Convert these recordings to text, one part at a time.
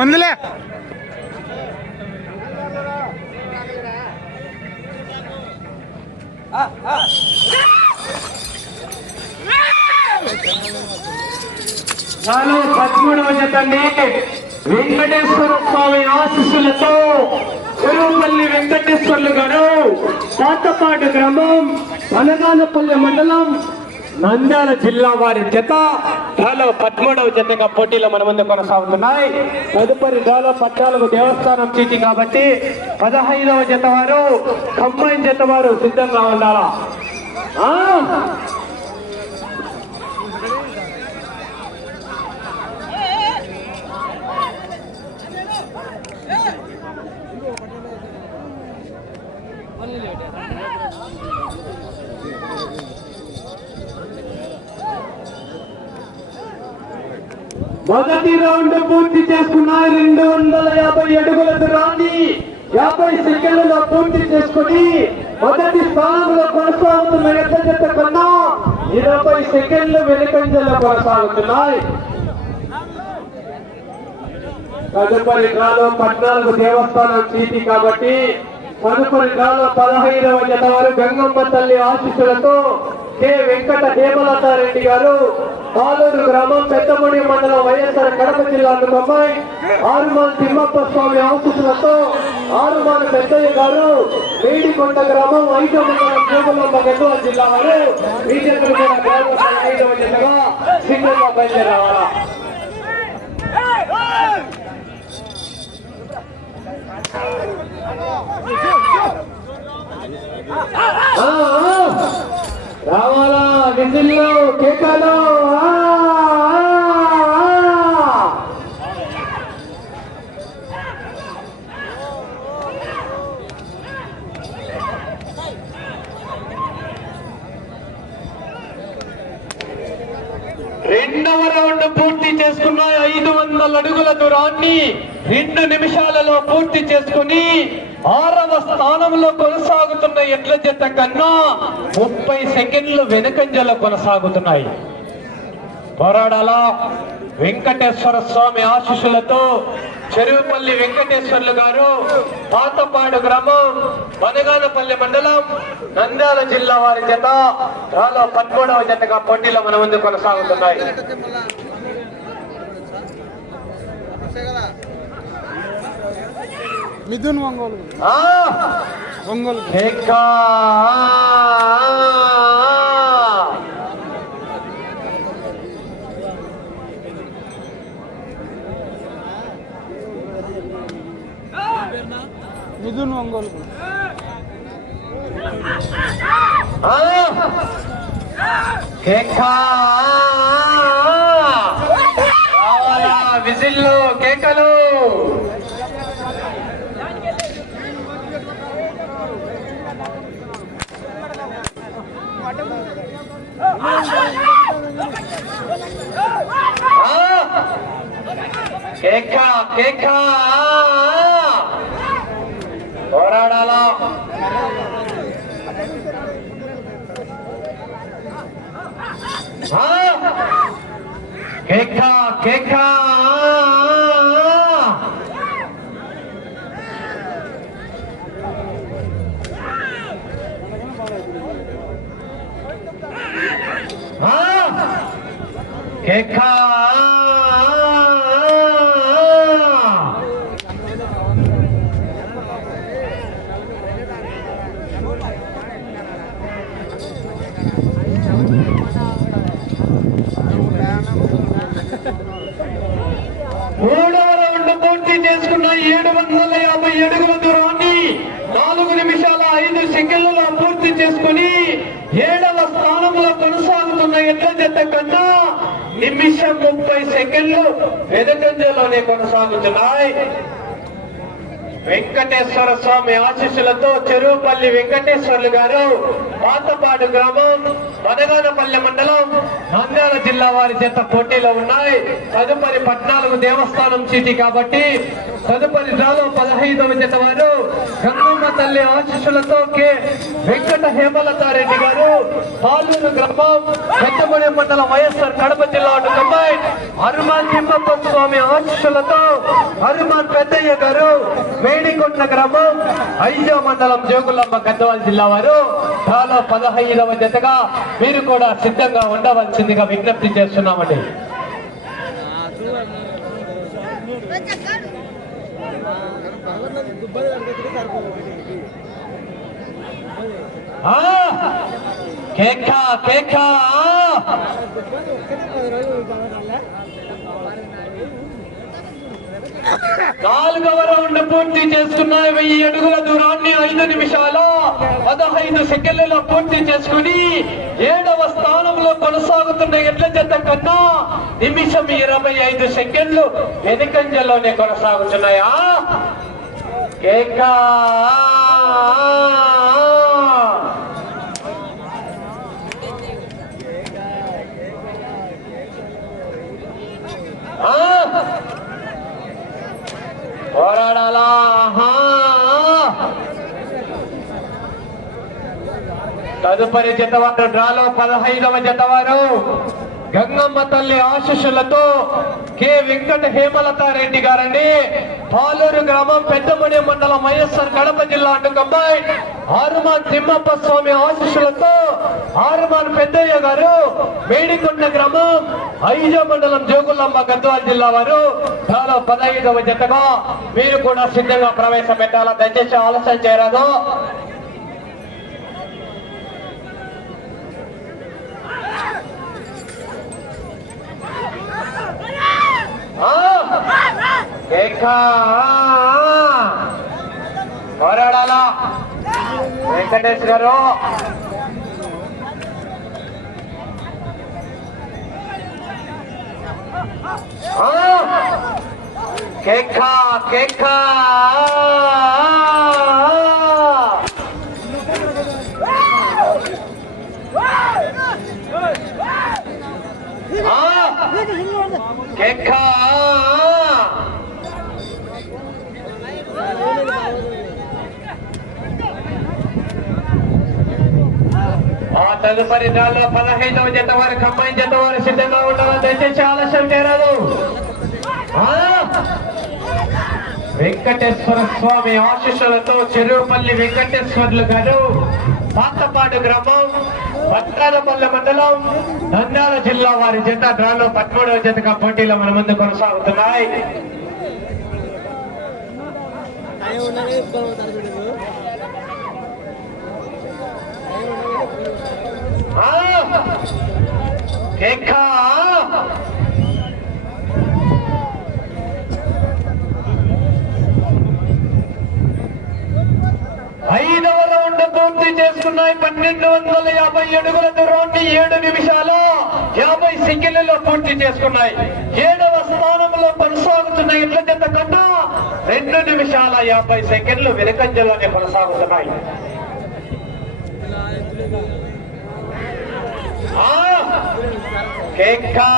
ఉందిలే నాలో 13వ జతండి వెంకటేశ్వర స్వామి ఆశీస్సులతో చెరువుపల్లి వెంకటేశ్వర్లు గారు పాతపాడు గ్రామం అనగానపల్లి మండలం నంద్యాల జిల్లా వారి జత డ్రాలో 13వ జతగా పోటీలో మన ముందు కొనసాగుతున్నాయి. తదుపరి డ్రాలో 14 దేవస్థానం చీటి కాబట్టి 15వ జత వారు కంబైన్ జత వారు సిద్ధంగా ఉండాలా. మొదటి రౌండ్ పూర్తి చేసుకున్నాయి. 250 అడుగుల దూరాన్ని 50 సెకండ్లలో పూర్తి చేసుకుని మొదటి స్థానంలో కొనసాగుతున్న ఎడ్ల జత కన్నా 20 సెకండ్లు వెనుకంజలో కొనసాగుతున్నాయి. తదుపరి డ్రాలో 14 దేవస్థానం చీటి కాబట్టి తదుపరి డ్రాలో 15వ జత వారు గంగమ్మ తల్లి ఆశీస్సులతో కె వెంకట హేమలతారెడ్డి గారు పాలూరు గ్రామం పెద్దమూడి మండలం వైఎస్ఆర్ కడప జిల్లా అమ్మాయి ఆరుమాన్ తిమ్మప్ప స్వామి ఆశీస్సులతో ఆరుమాన్ పెద్దయ్య గారు మేడికొండ గ్రామం 5వ మండలం జోగులాంబ గద్వాల జిల్లా వారు బీజేపీ కూడా గ్రామ 5వ జతగా సింగంగా బయలుదేరావాలా. రావాలా విజిల్లో కేకాలో రెండవ రౌండ్ పూర్తి చేసుకున్న 500 అడుగుల దూరాన్ని 2 నిమిషాలలో పూర్తి చేసుకుని 6వ స్థానంలో కొనసాగుతున్న ఎడ్ల జత కన్నా 30 సెకండ్లు వెనుకంజలో కొనసాగుతున్నాయి. పోరాడాల వెంకటేశ్వర స్వామి ఆశీస్సులతో చెరువుపల్లి వెంకటేశ్వర్లు గారు పాతపాడు గ్రామం బనగానపల్లి మండలం నంద్యాల జిల్లా వారి జత డ్రాలో 13వ జతగా పోటీలో మన ముందు కొనసాగుతున్నాయి. మిథున్ ఒంగోలు ఒంగోలు మిథున్ ఒంగోలు విజిల్లో కేకలు పోరాడాలా కేకా కేకా కేకా మూడవ రౌండ్ పూర్తి చేసుకున్న 750 అడుగుల దూరాన్ని 4 నిమిషాల 5 సెకండ్లలో పూర్తి చేసుకుని 7వ స్థానంలో కొనసాగుతున్న ఎడ్ల జత కన్నా నిమిషం 30 సెకండ్లు వెనుకంజలోనే కొనసాగుతున్నాయి. వెంకటేశ్వర స్వామి ఆశీస్సులతో చెరువుపల్లి వెంకటేశ్వర్లు గారు పాతపాడు గ్రామం బనగానపల్లి మండలం నంద్యాల జిల్లా వారి జత పోటీలో ఉన్నాయి. తదుపరి 14 దేవస్థానం చీటి కాబట్టి తదుపరి డ్రాలో 15వ జత వారు గంగమ్మ తల్లి ఆశీస్సులతో కె వెంకట హేమలతారెడ్డి గారు పాలూరు గ్రామం పెద్దమూడి మండలం వైఎస్ఆర్ కడప జిల్లా కంబైన్ హనుమాన్ తిమ్మప్ప స్వామి ఆశీస్సులతో హనుమాన్ పెద్దయ్య గారు మేడికొండ గ్రామం ఐజా మండలం జోగులమ్మ గద్వాల జిల్లా వారు డ్రాలో 15వ జతగా మీరు కూడా సిద్ధంగా ఉండవలసిందిగా విజ్ఞప్తి చేస్తున్నామండి. కేకా కేకా 4వ రౌండ్ పూర్తి చేసుకున్నాయి. 1000 అడుగుల దూరాన్ని 5 నిమిషాల 15 సెకండ్లలో పూర్తి చేసుకుని 7వ స్థానంలో కొనసాగుతున్న ఎడ్ల జత కన్నా నిమిషం 25 సెకండ్లు వెనుకంజలోనే కొనసాగుతున్నాయా. కేకా పోరాడాలా. తదుపరి జతవారు డ్రాలో 15వ జతవారు గంగమ్మ తల్లి ఆశీస్సులతో కె వెంకట హేమలతారెడ్డి గారండి. పాలూరు గ్రామం పెద్దమూడి మండలం వైఎస్ఆర్ కడప జిల్లా కంబైన్ హనుమాన్ తిమ్మప్ప స్వామి ఆశీస్సులతో హనుమాన్ పెద్దయ్య గారు మేడికొండ గ్రామం ఐజా మండలం జోగులమ్మ గద్వాల జిల్లా వారు డ్రాలో 15వ జతగా మీరు కూడా సిద్ధంగా ప్రవేశపెట్టాలా. దయచేసి ఆలస్యం చేయరాదు. పోరాడాలా వెంకటేష్ గారు. కేకా కేకా కేకా తదుపరి డ్రాలో 15వ జత వారు కంబైన్ జత వారు సిద్ధంగా ఉండాలని దయచేసి ఆలస్యం చేయరాదు. వెంకటేశ్వర స్వామి ఆశీస్సులతో చెరువుపల్లి వెంకటేశ్వర్లు గారు పాతపాడు గ్రామం పట్టారపల్లి మండలం నంద్యాల జిల్లా వారి జత డ్రాలో 13వ జతగా పోటీలో మన ముందు కొనసాగుతున్నాయి. కేకా 5వ రౌండ్ పూర్తి చేసుకున్నాయి. 1250 అడుగుల దూరాన్ని 7 నిమిషాల 50 సెకండ్లలో పూర్తి చేసుకున్నాయి. 7వ స్థానంలో కొనసాగుతున్న ఎడ్ల జత కన్నా 2 నిమిషాల 50 సెకండ్లు వెనుకంజలోనే కొనసాగుతున్నాయి. కేకా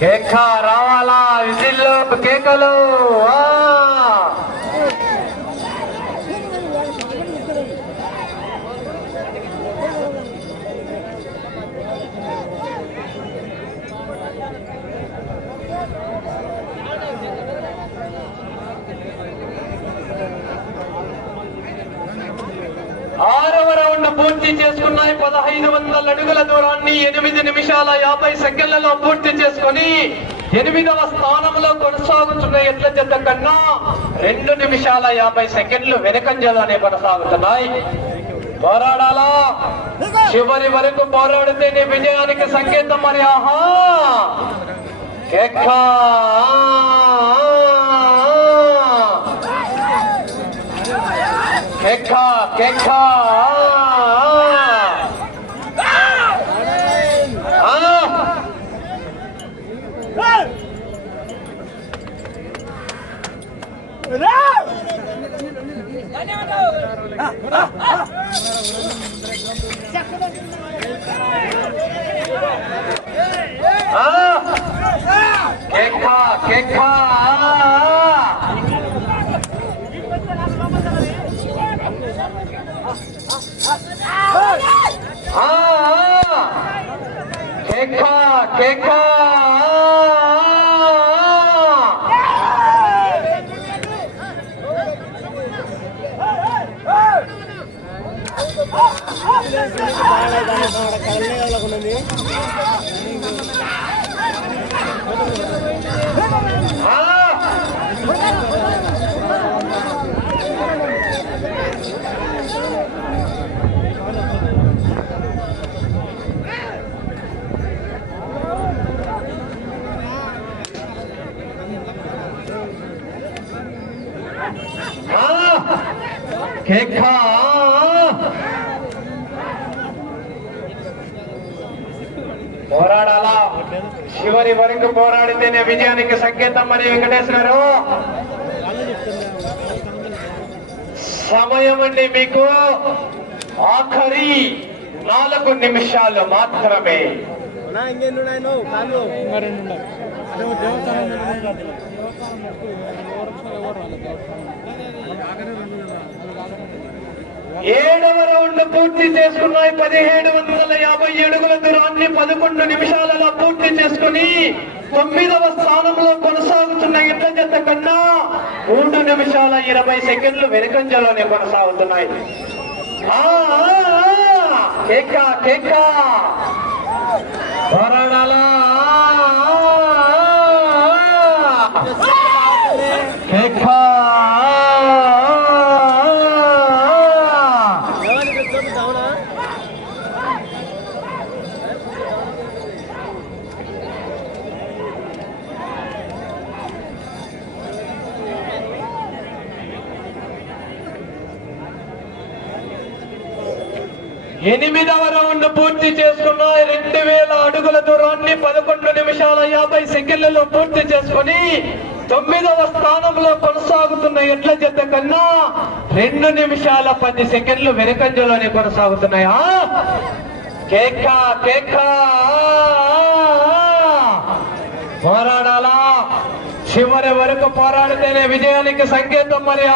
కేకా రావాలా. విజిల్లో కేకలు. ఆరవ రౌండ్ పూర్తి చేసుకున్నాయి. 1500 అడుగుల దూరాన్ని 8 నిమిషాల 50 సెకండ్లలో పూర్తి చేసుకుని 8వ స్థానంలో కొనసాగుతున్న ఎడ్ల జత కన్నా 2 నిమిషాల 50 సెకండ్లు వెనుకంజలోనే కొనసాగుతున్నాయి. పోరాడాలా. చివరి వరకు పోరాడితేనే విజయానికి సంకేతం. మరి ఆహా కేకా కేకా కేకా పోరాడాలా చివరి వరకు పోరాడితేనే విజయానికి సంకేతం. మరి వెంకటేశ్వర సమయం అండి మీకు ఆఖరి 4 నిమిషాలు మాత్రమే. ఏడవ రౌండ్ పూర్తి చేసుకున్నాయి. 1750 అడుగుల దూరాన్ని 11 నిమిషాలలో పూర్తి చేసుకుని 9వ స్థానంలో కొనసాగుతున్న ఇతర జత కన్నా 3 నిమిషాల 20 సెకండ్లు వెనుకంజలోనే కొనసాగుతున్నాయి. పోరాడాలా ఎనిమిదవ రౌండ్ పూర్తి చేసుకున్న 2000 అడుగుల దూరాన్ని 11 నిమిషాల 50 సెకండ్లలో పూర్తి చేసుకుని 9వ స్థానంలో కొనసాగుతున్న ఎడ్ల జత కన్నా 2 నిమిషాల 10 సెకండ్లు వెనుకంజలోనే కొనసాగుతున్నాయా. పోరాడాలా చివరి వరకు పోరాడితేనే విజయానికి సంకేతం. మరి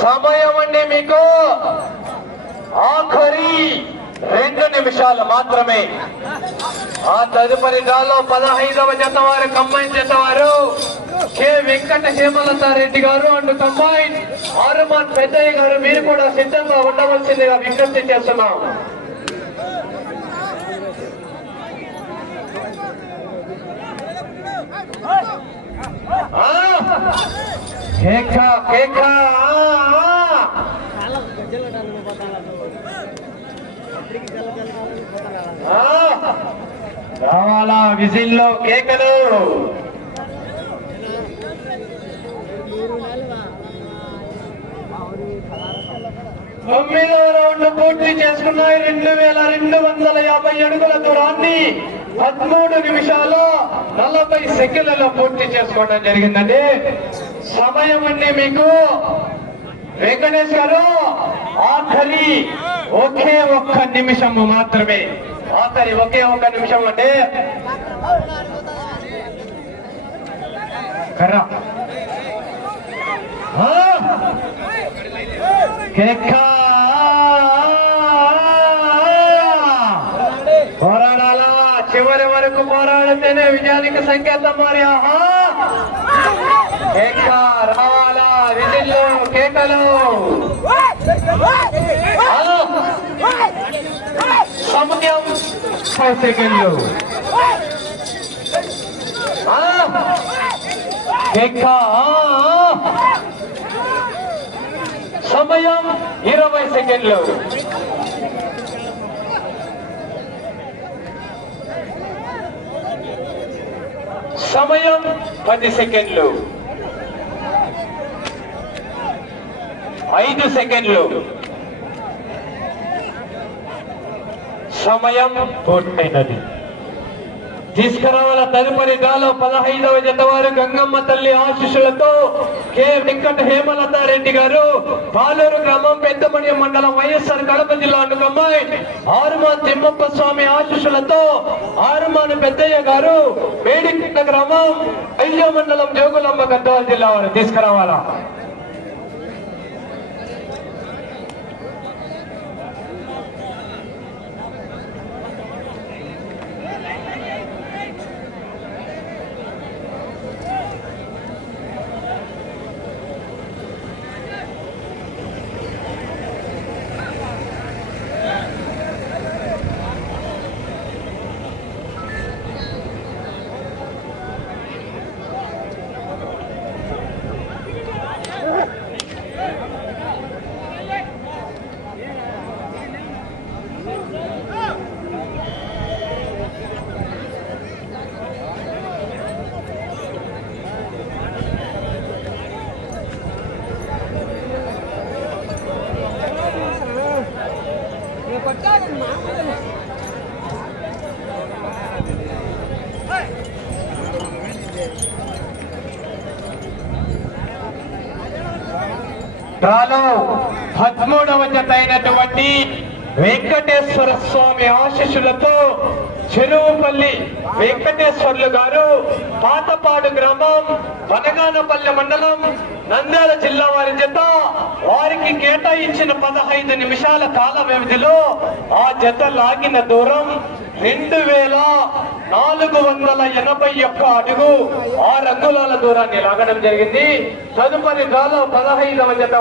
సమయం అండి మీకు ఆఖరి 2 నిమిషాలు మాత్రమే. ఆ తదుపరి డ్రాలో 15వ జత వారు కంబైన్ జత వారు కె వెంకట హేమలతారెడ్డి గారు అండ్ కంబైన్ ఆరుమాన్ పెద్దయ్య గారు. మీరు కూడా సిద్ధంగా ఉండవలసిందిగా విజ్ఞప్తి చేస్తున్నాం. రావాలా విజిల్లో కేకలు. 9వ రౌండ్ పూర్తి చేసుకున్నాయి. 2250 అడుగుల దూరాన్ని 13 నిమిషాలు 40 సెకండ్లలో పూర్తి చేసుకోవడం జరిగిందండి. సమయం అండి మీకు వెంకటేశ్వరు ఆఖరి ఒకే 1 నిమిషము మాత్రమే. ఆఖరి ఒకే 1 నిమిషం అంటే కర్ర పోరాడాలా చివరి వరకు పోరాడితేనే విజయానికి సంకేతం. మరి రావాలా విజిల్లో కేకలు. సమయం 10 సెకండ్లు. సమయం 20 సెకండ్లు. సమయం 10 సెకండ్లు. 5 సెకండ్లు. సమయం పూర్తయినది. తీసుకురావాల తదుపరి డ్రాలో 15వ జత వారు గంగమ్మ తల్లి ఆశీస్సులతో కె వెంకట హేమలతారెడ్డి గారు, పాలూరు గ్రామం, పెద్దమణి మండలం, వైఎస్ఆర్ కడప జిల్లా అనుకమ్మాయి. ఆరుమాన్ తిమ్మప్ప స్వామి ఆశీస్సులతో ఆరుమాన్ పెద్దయ్య గారు, వేడికిట్ట గ్రామం, అయ్యో మండలం, జోగులమ్మ, గద్వాల జిల్లా వారు తీసుకురావాలా. డ్రాలో 13వ జత అయినటువంటి వెంకటేశ్వర స్వామి ఆశీస్సులతో చెరువుపల్లి వెంకటేశ్వర్లు గారు, పాతపాడు గ్రామం, బనగానపల్లి మండలం, నంద్యాల జిల్లా వారి జత. వారికి కేటాయించిన 15 నిమిషాల కాల వ్యవధిలో ఆ జత లాగిన దూరం 2481 అడుగు 6 అంగుళాల దూరాన్ని లాగడం జరిగింది. తదుపరి డ్రాలో 15వ జత